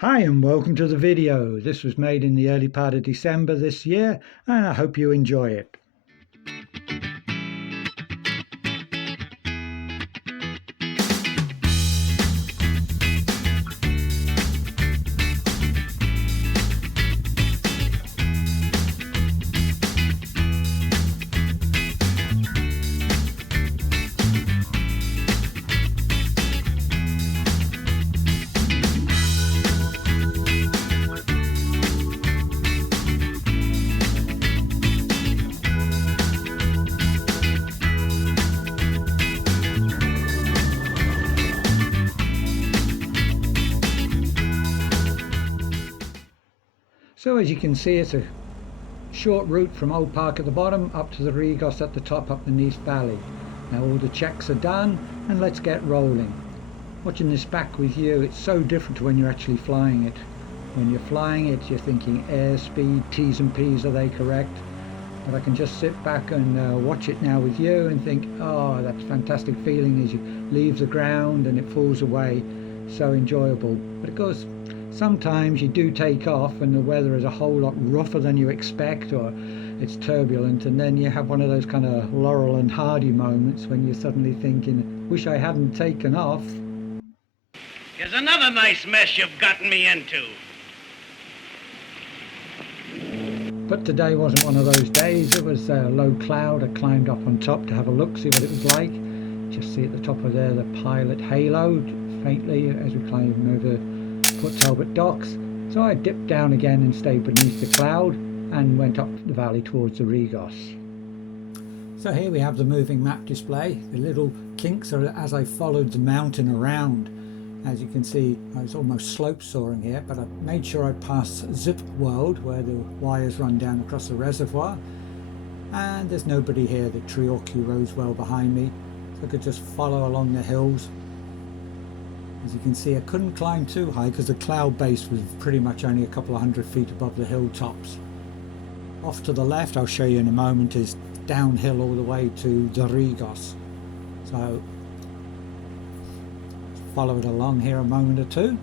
Hi and welcome to the video. This was made in the early part of December this year and I hope you enjoy it. So as you can see, it's a short route from Old Park at the bottom up to the Rhigos at the top up the Nice Valley. Now all the checks are done and let's get rolling. Watching this back with you, it's so different to when you're actually flying it. When you're flying it, you're thinking airspeed, T's and P's, are they correct? But I can just sit back and watch it now with you and think, oh, that fantastic feeling as you leave the ground and it falls away. So enjoyable. But of course, sometimes you do take off and the weather is a whole lot rougher than you expect, or it's turbulent, and then you have one of those kind of Laurel and Hardy moments when you're suddenly thinking, wish I hadn't taken off. Here's another nice mess you've gotten me into. But today wasn't one of those days. It was low cloud. I climbed up on top to have a look, see what it was like. Just see at the top of there the pilot halo faintly as we climb over Port Talbot docks. So I dipped down again and stayed beneath the cloud and went up the valley towards the Rhigos. So here we have the moving map display. The little kinks are as I followed the mountain around. As you can see, I was almost slope soaring here, but I made sure I passed Zip World where the wires run down across the reservoir, and there's nobody here. The Treorchy Road's well behind me, so I could just follow along the hills. As you can see, I couldn't climb too high because the cloud base was pretty much only a couple of 100 feet above the hilltops. Off to the left, I'll show you in a moment, is downhill all the way to the Rhigos. So follow it along here a moment or two.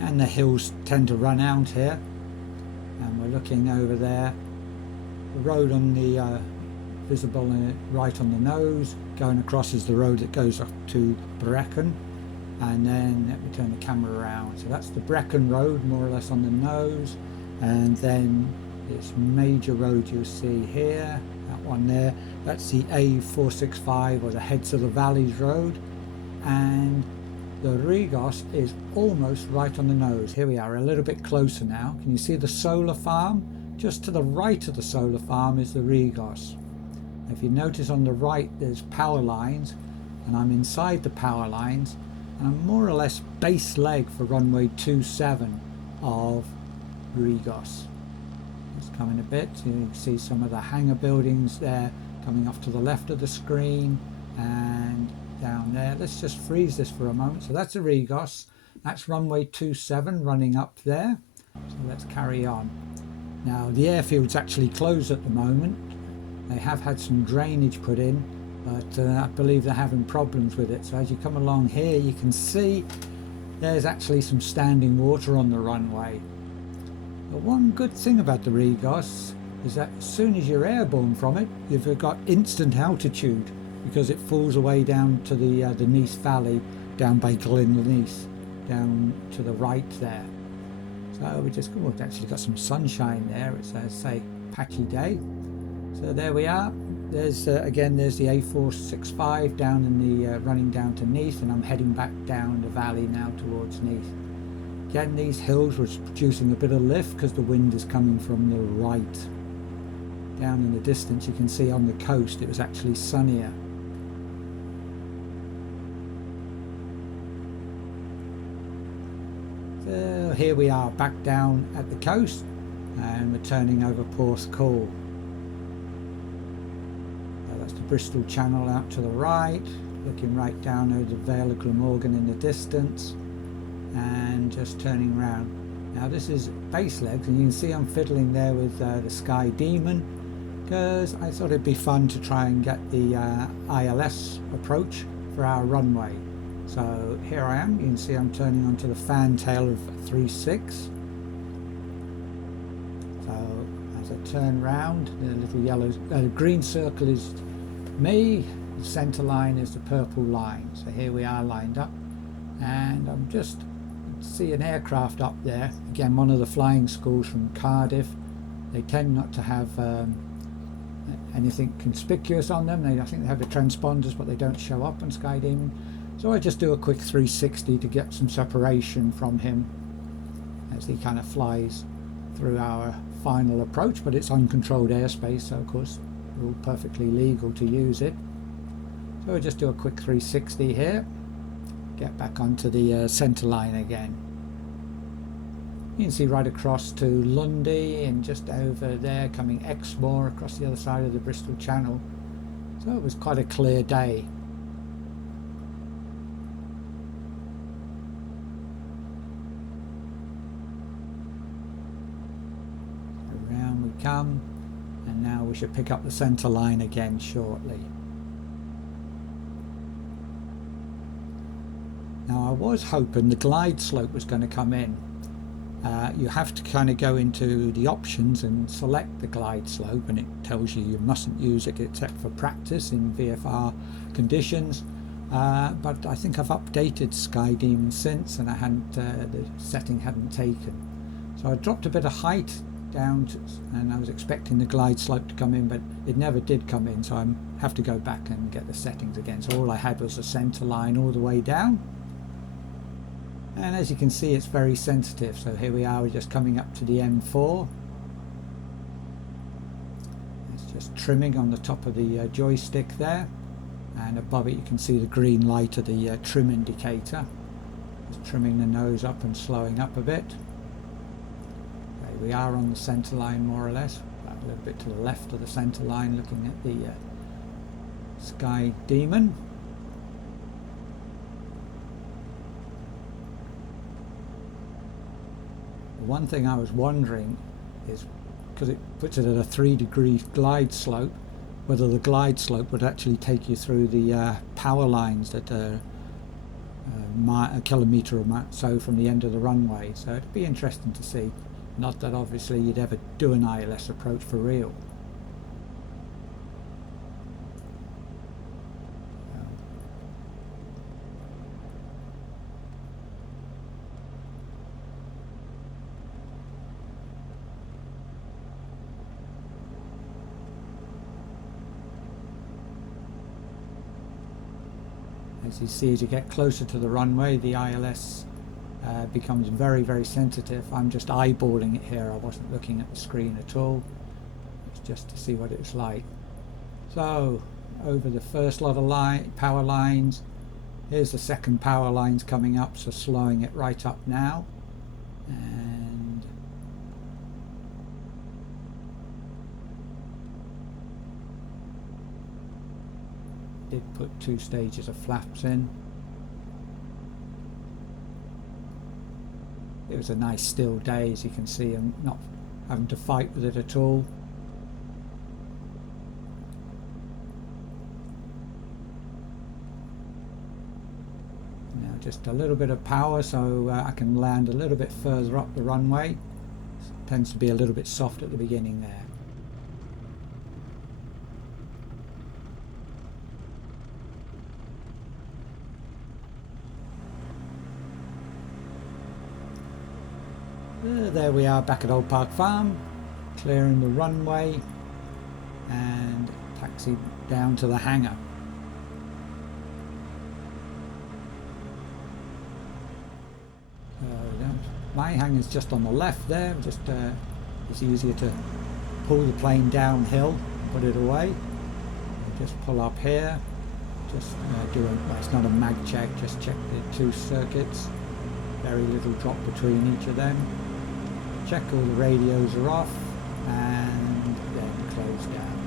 And the hills tend to run out here, and we're looking over there. The road on the visible right on the nose, going across is the road that goes up to Brecon, and then let me turn the camera around. So that's the Brecon Road more or less on the nose, and then this major road you'll see here, that one there, that's the A465 or the Heads of the Valleys Road, and the Rhigos is almost right on the nose. Here we are, a little bit closer now. Can you see the solar farm? Just to the right of the solar farm is the Rhigos. If you notice on the right there's power lines, and I'm inside the power lines, and I'm more or less base leg for runway 27 of Rhigos. Coming a bit, so you can see some of the hangar buildings there coming off to the left of the screen, and down there. Let's just freeze this for a moment. So that's the Rhigos, that's runway 27 running up there. So let's carry on. Now the airfield's actually closed at the moment. They have had some drainage put in, but I believe they're having problems with it. So as you come along here, you can see there's actually some standing water on the runway. But one good thing about the Rhigos is that as soon as you're airborne from it, you've got instant altitude because it falls away down to the Nice Valley, down by Glen-Nice, down to the right there. So we just we've actually got some sunshine there. It's say patchy day. So there we are. There's again there's the A465 down in the running down to Nice, and I'm heading back down the valley now towards Nice. Again, these hills were producing a bit of lift because the wind is coming from the right. Down in the distance you can see on the coast it was actually sunnier. So here we are back down at the coast, and we're turning over Porthcawl. So that's the Bristol Channel out to the right, looking right down over the Vale of Glamorgan in the distance, and just turning around. Now this is base legs, and you can see I'm fiddling there with the Sky Demon, because I thought it'd be fun to try and get the ILS approach for our runway. So here I am. You can see I'm turning onto the fantail of 3.6. So as I turn round, the little yellow, green circle is me. The centre line is the purple line. So here we are lined up, and I'm just see an aircraft up there. Again, one of the flying schools from Cardiff. They tend not to have anything conspicuous on them. I think they have the transponders, but they don't show up on Sky Demon. So I just do a quick 360 to get some separation from him as he kind of flies through our final approach, but it's uncontrolled airspace, so of course we're all perfectly legal to use it. So I just do a quick 360 here, get back onto the centre line again. You can see right across to Lundy and just over there coming Exmoor across the other side of the Bristol Channel. So it was quite a clear day. Around we come, and now we should pick up the centre line again shortly. Now I was hoping the glide slope was going to come in. You have to kind of go into the options and select the glide slope, and it tells you mustn't use it except for practice in VFR conditions. But I think I've updated Sky Demon since, and I hadn't the setting hadn't taken. So I dropped a bit of height down and I was expecting the glide slope to come in, but it never did come in, so I have to go back and get the settings again. So all I had was the centre line all the way down. And as you can see, it's very sensitive. So here we are, we're just coming up to the M4. It's just trimming on the top of the joystick there, and above it you can see the green light of the trim indicator. Just trimming the nose up and slowing up a bit. Okay, we are on the centre line more or less, a little bit to the left of the centre line, looking at the Sky Demon. One thing I was wondering is, because it puts it at a 3-degree glide slope, whether the glide slope would actually take you through the power lines that are a kilometre or so from the end of the runway. So it'd be interesting to see. Not that obviously you'd ever do an ILS approach for real. As you see, as you get closer to the runway, the ILS becomes very, very sensitive. I'm just eyeballing it here. I wasn't looking at the screen at all. It's just to see what it's like. So, over the first lot of power lines. Here's the second power lines coming up, so slowing it right up now. And did put 2 stages of flaps in. It was a nice still day, as you can see. I'm not having to fight with it at all. Now just a little bit of power, so I can land a little bit further up the runway. It tends to be a little bit soft at the beginning there. There we are, back at Old Park Farm, clearing the runway and taxi down to the hangar. My hangar's just on the left there. Just it's easier to pull the plane downhill, put it away. Just pull up here, just do well, it's not a mag check, just check the 2 circuits. Very little drop between each of them. Check all the radios are off, and then close down.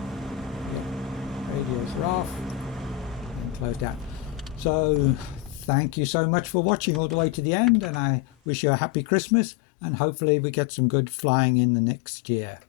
Yeah, radios are off and close down. So thank you so much for watching all the way to the end, and I wish you a happy Christmas, and hopefully we get some good flying in the next year.